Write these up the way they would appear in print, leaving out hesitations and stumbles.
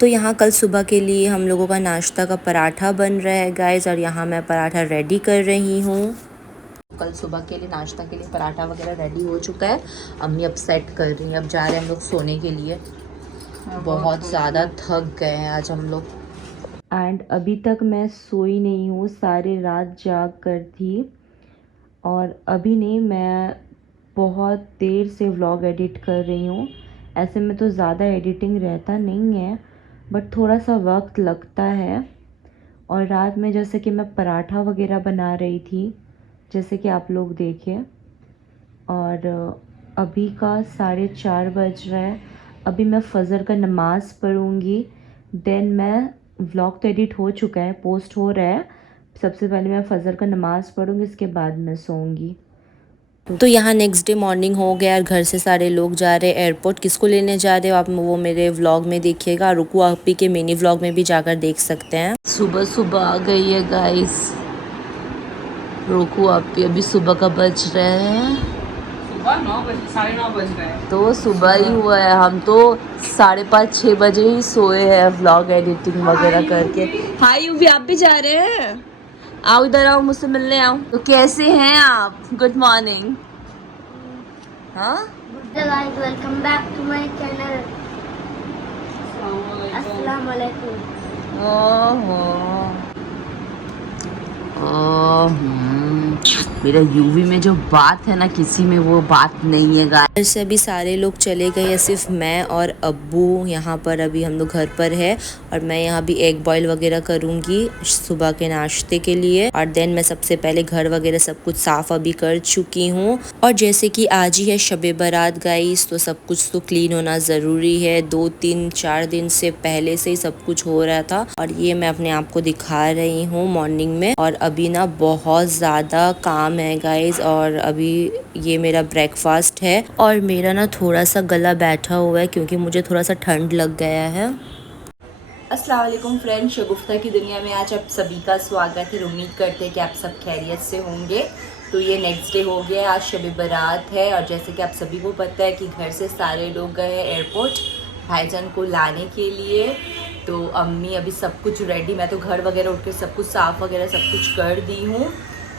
तो यहाँ कल सुबह के लिए हम लोगों का नाश्ता का पराठा बन रहा है गाइस, और यहाँ मैं पराठा रेडी कर रही हूँ। कल सुबह के लिए नाश्ता के लिए पराठा वगैरह रेडी हो चुका है। अम्मी अब सेट कर रही हैं, अब जा रहे हैं हम लोग सोने के लिए। बहुत ज़्यादा थक गए हैं आज हम लोग। एंड अभी तक मैं सोई नहीं हूँ, सारी रात जाग कर थी। और अभी नहीं, मैं बहुत देर से व्लॉग एडिट कर रही हूँ। ऐसे में तो ज़्यादा एडिटिंग रहता नहीं है, बट थोड़ा सा वक्त लगता है। और रात में जैसे कि मैं पराठा वगैरह बना रही थी, जैसे कि आप लोग देखें। और अभी का 4:30 बज रहा है। अभी मैं फ़जर का नमाज़ पढ़ूँगी, देन मैं व्लॉग तो एडिट हो चुका है, पोस्ट हो रहा है। सबसे पहले मैं फ़जर का नमाज़ पढ़ूँगी, इसके बाद मैं सोऊंगी। तो यहाँ नेक्स्ट डे मॉर्निंग हो गया और घर से सारे लोग जा रहे हैं एयरपोर्ट। किसको लेने जा रहे हो आप वो मेरे व्लॉग में देखिएगा, रुकू आपी के मिनी व्लॉग में भी जाकर देख सकते हैं। सुबह सुबह आ गई है गाइस, रुकू आपी, अभी सुबह का बज रहे हैं, सुबह 9 बजे 9:30 बज गए। तो सुबह ही हुआ है। हम तो 5:30-6 बजे ही सोए हैं व्लॉग एडिटिंग वगैरह करके। हाय यूवी, आप भी जा रहे हैं? आओ इधर आओ, मुझसे मिलने आओ। तो कैसे हैं आप? Good morning. हाँ, guys, welcome back to my channel. Assalamu alaikum. ओहो मेरा यूवी में जो बात है ना, किसी में वो बात नहीं है गाइस। घर से अभी सारे लोग चले गए हैं, सिर्फ मैं और अब्बू यहाँ पर अभी हम लोग घर पर है। और मैं यहाँ भी एग बॉईल वगैरह करूँगी सुबह के नाश्ते के लिए। और देन मैं सबसे पहले घर वगैरह सब कुछ साफ अभी कर चुकी हूँ। और जैसे कि आज ही है शबे बारात गाइस, तो सब कुछ तो क्लीन होना ज़रूरी है। 2-3-4 दिन से पहले से ही सब कुछ हो रहा था। और ये मैं अपने आप को दिखा रही हूँ मॉर्निंग में। और अभी ना बहुत ज़्यादा काम है गाइस, और अभी ये मेरा ब्रेकफास्ट है। और मेरा ना थोड़ा सा गला बैठा हुआ है क्योंकि मुझे थोड़ा सा ठंड लग गया है। अस्सलाम वालेकुम फ्रेंड्स, शगुफ्ता की दुनिया में आज आप सभी का स्वागत है। उम्मीद करते हैं कि आप सब खैरियत से होंगे। तो ये नेक्स्ट डे हो गया, आज शब बारात है। और जैसे कि आप सभी को पता है कि घर से सारे लोग गए एयरपोर्ट भाईजान को लाने के लिए। तो अम्मी अभी सब कुछ रेडी, मैं तो घर वगैरह उठ के सब कुछ साफ़ वगैरह सब कुछ कर दी हूँ।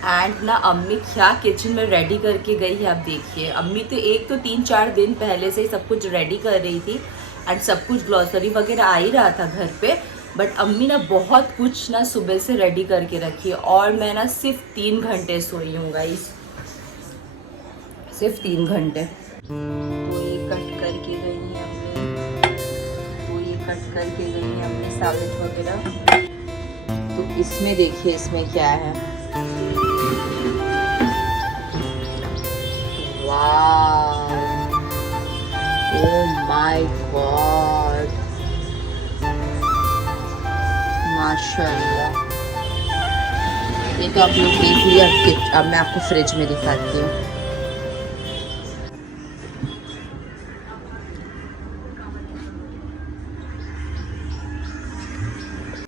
एंड ना अम्मी क्या किचन में रेडी करके गई है, आप देखिए। अम्मी तो 3-4 दिन पहले से ही सब कुछ रेडी कर रही थी। एंड सब कुछ ग्लॉसरी वगैरह आ ही रहा था घर पे, बट अम्मी ना बहुत कुछ ना सुबह से रेडी करके रखी है। और मैं ना सिर्फ 3 घंटे सोई हूँ गाइस, सिर्फ 3 घंटे। तो ये कट करके गई है अम्मी, तो ये कट करके गई है अम्मी सैलेड वगैरह। तो इसमें देखिए इसमें क्या है, वाह, ओह माय गॉड, माशाल्लाह। ये तो आप लोग देखिए, अब मैं आपको फ्रिज में दिखाती हूँ।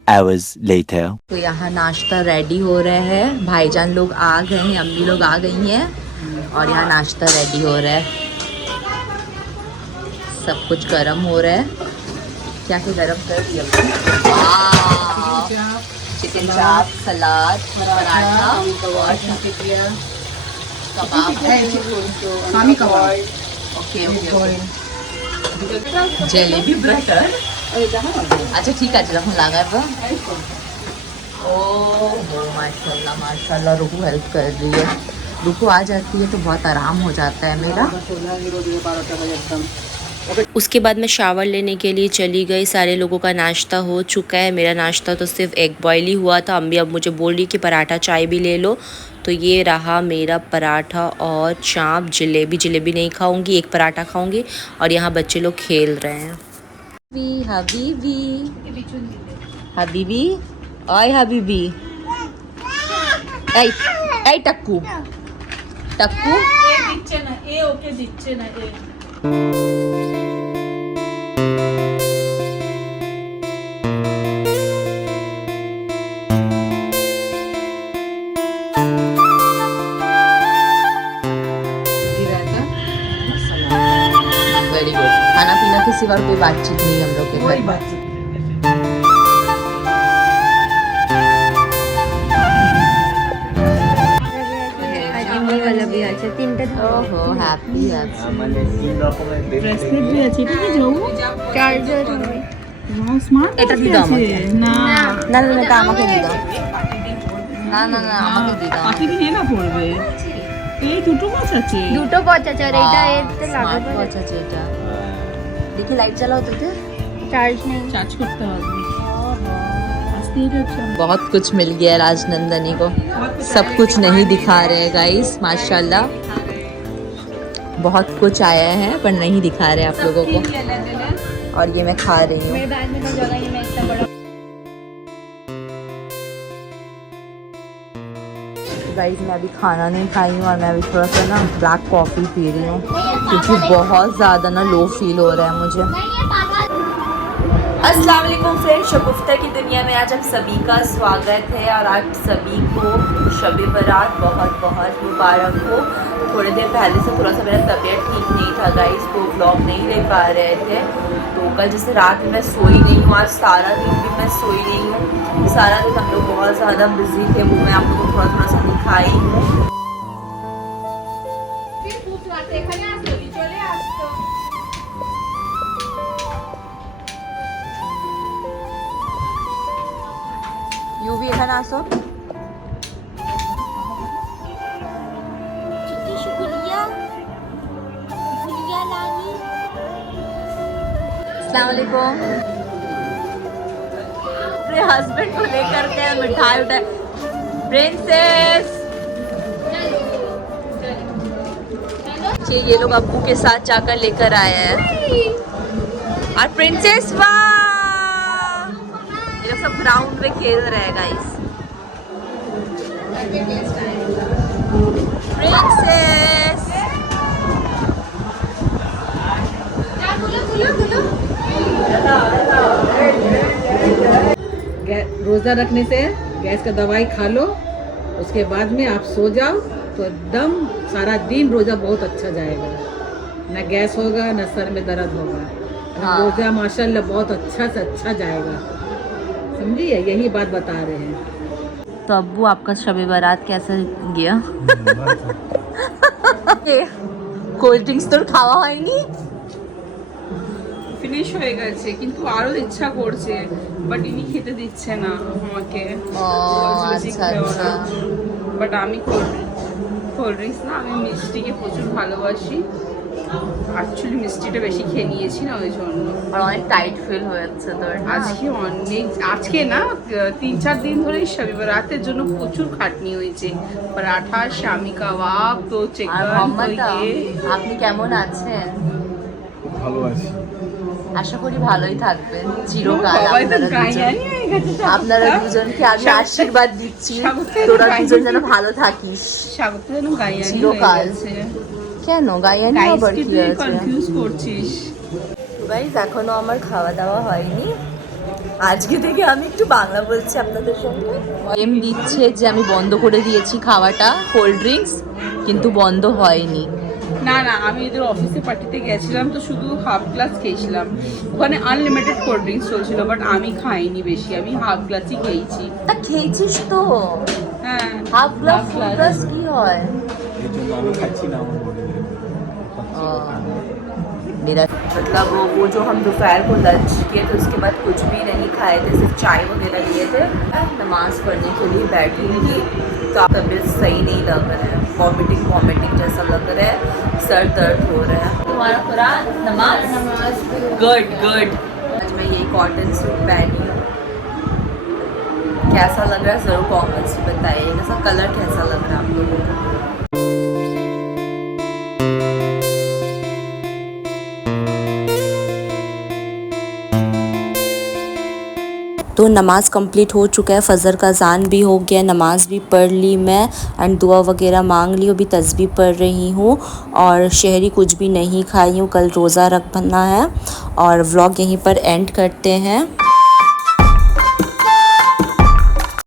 Hours later. तो यहाँ नाश्ता रेडी हो रहा है, भाईजान लोग आ गए हैं, अम्मी लोग आ गई हैं। और यहाँ नाश्ता रेडी हो रहा है, सब कुछ गरम हो रहा है। क्या क्या गरम कर दिया? चिकन चाप, सलाद, पराठा और कबाब। Okay okay, jalebi butter. अच्छा ठीक है, जरा लगा ओह माशाल्लाह माशाल्लाह। रुकू हेल्प कर रही है, रुकू आ जाती है तो बहुत आराम हो जाता है मेरा। उसके बाद मैं शावर लेने के लिए चली गई। सारे लोगों का नाश्ता हो चुका है, मेरा नाश्ता तो सिर्फ एग बॉईल ही हुआ था। अम्मी अब मुझे बोल रही कि पराठा चाय भी ले लो। तो ये रहा मेरा पराठा और चाप। जलेबी नहीं खाऊंगी, एक पराठा खाऊंगी। और यहाँ बच्चे लोग खेल रहे हैं। हबीबी हबीबी ओए हबीबी, ऐ टक्कू टक्कू। Very good. खाना पीना के सिवा कोई बातचीत नहीं हम लोग के घर में। লাগি আছে তিনটে ওহো হ্যাপি হ্যাপি ব্রেসলেট দিয়ে আছে এটা কি যাও চার্জার স্মার্ট এটা দিয়ে দাও আমাকে। না না না না, এটা আমাকে দিয়ে দাও। না না না, আমাকে দিয়ে দাও। পাখি দিয়ে না পড়বে এই দুটো মাছ আছে দুটো পচাচ্ছে আর এটা এতে স্মার্ট লাগাবো ওয়াচ আছে এটা। দেখি লাইট চালাও তো চার্জ নেই চার্জ করতে হবে আস্তে হচ্ছে बहुत कुछ मिल गया है राजनंदनी को। सब कुछ नहीं दिखा रहे हैं गाइस, माशाल्लाह बहुत कुछ आया है पर नहीं दिखा रहे आप लोगों को। और ये मैं खा रही हूँ। मेरे बैग में तो जगह ही मैं इतना बड़ा गाइस मैं अभी खाना नहीं खाई हूँ और मैं अभी थोड़ा सा ना ब्लैक कॉफ़ी पी रही हूँ क्योंकि बहुत ज़्यादा ना लो फील हो रहा है मुझे। अस्सलाम वालेकुम फ्रेंड्स, शगुफ्ता की दुनिया में आज आप सभी का स्वागत है और आज सभी को शब बारात बहुत बहुत मुबारक हो। थोड़ी देर पहले से थोड़ा सा मेरा तबीयत ठीक नहीं था गाइस, तो व्लॉग नहीं ले पा रहे थे। तो कल जैसे रात में मैं सोई नहीं हूँ, आज सारा दिन भी मैं सोई नहीं हूँ। सारा दिन हम लोग बहुत ज़्यादा बिजी थे, वो मैं आप लोगों को थोड़ा सा दिखाई हूँ। यू भी एखाने आसो। अस्सलाम वालेकुम। अपने हस्बैंड को लेकर के मिठाई उठाई। प्रिंसेस ये लोग अब्बू के साथ जाकर लेकर आए हैं। और प्रिंसेस वाह, ये लोग सब ग्राउंड में खेल रहे हैं गाइस। प्रिंसेस रोज़ा रखने से गैस का दवाई खा लो, उसके बाद में आप सो जाओ तो एकदम सारा दिन रोज़ा बहुत अच्छा जाएगा, ना गैस होगा ना सर में दर्द होगा। हाँ। रोज़ा माशाल्लाह बहुत अच्छा से अच्छा जाएगा, समझिए, यही बात बता रहे हैं। तो अब्बू आपका शब बारात कैसा गया? কোল্ড ড্রিঙ্কস তোর খাওয়া হয়নি? ফিনিশ হয়ে গেছে কিন্তু আরো ইচ্ছা করছে বাট ইনি খেতে দিচ্ছে না আমাকে। ও আচ্ছা আচ্ছা। বাট আমি কোল্ড ড্রিঙ্কস না, আমি মিষ্টিকে প্রচুর ভালোবাসি। অ্যাকচুয়ালি মিষ্টিটা বেশি খেয়ে নিয়েছি না, ওই জন্য। আর অনেক টাইট ফিল হয়েছে তোর না? আজকে না 3-4 দিন ধরেই শবে রাতের জন্য প্রচুর খাটনি হয়েছে। পরাঠা, শামি কাবাব, তো আর চিকেন, মোহাম্মদ আপনি কেমন আছেন? ভালো আছি। আশা করি ভালোই থাকবেন চিরকাল। সবাই তো আপনারা গায়ে দুজন- আপনারা দুজনকে আমি আশীর্বাদ দিচ্ছি, স্বাগত- তোরা দুজন যেন ভালো থাকিস স্বাগত যেন গাইয়ানি হয়ে চিরকাল। গেছে। কেন গাইয়ানি আবার গাইসকে কি তুই আছে? কনফিউজ করছিস। গাইস এখনো আমার খাওয়া দাওয়া হয়নি, আজকে থেকে আমি একটু বাংলা বলছি আপনাদের সঙ্গে। এম দিচ্ছে যে আমি বন্ধ করে দিয়েছি খাওয়াটা, কোল্ড ড্রিঙ্কস, কিন্তু বন্ধ হয়নি। না না, আমি এদের অফিসে পার্টিতে গেছিলাম তো শুধু হাফ গ্লাস খেয়েছিলাম। ওখানে আনলিমিটেড কোল্ড ড্রিঙ্কস চলছিল বাট আমি খাইনি বেশি, আমি হাফ গ্লাসই খেয়েছি। তা খেয়েছিস তো? হ্যাঁ, হাফ গ্লাস প্লাস কি হয়? এই জন্য আমি খাচ্ছি না, আমার বলে দিলে। मेरा मतलब वो जो हम दोपहर को लंच किए थे उसके बाद कुछ भी नहीं खाए थे, सिर्फ चाय वगैरह लिए थे। नमाज़ पढ़ने के लिए बैठी थी तो तबीयत सही नहीं लग रहा है, वॉमिटिंग जैसा लग रहा है, सर दर्द हो रहा है। तुम्हारा कुरान नमाज गुड गुड। आज मैं यही कॉटन सूट पहनी हूँ, कैसा लग रहा है ज़रूर कमेंट्स में बताइएगा। इसका कलर कैसा लग रहा है आप लोगों को? तो नमाज़ कंप्लीट हो चुका है, फ़जर का अज़ान भी हो गया, नमाज़ भी पढ़ ली मैं एंड दुआ वगैरह मांग ली। अभी तस्बीह पढ़ रही हूँ और शहरी कुछ भी नहीं खाई हूँ, कल रोज़ा रखना है। और व्लॉग यहीं पर एंड करते हैं।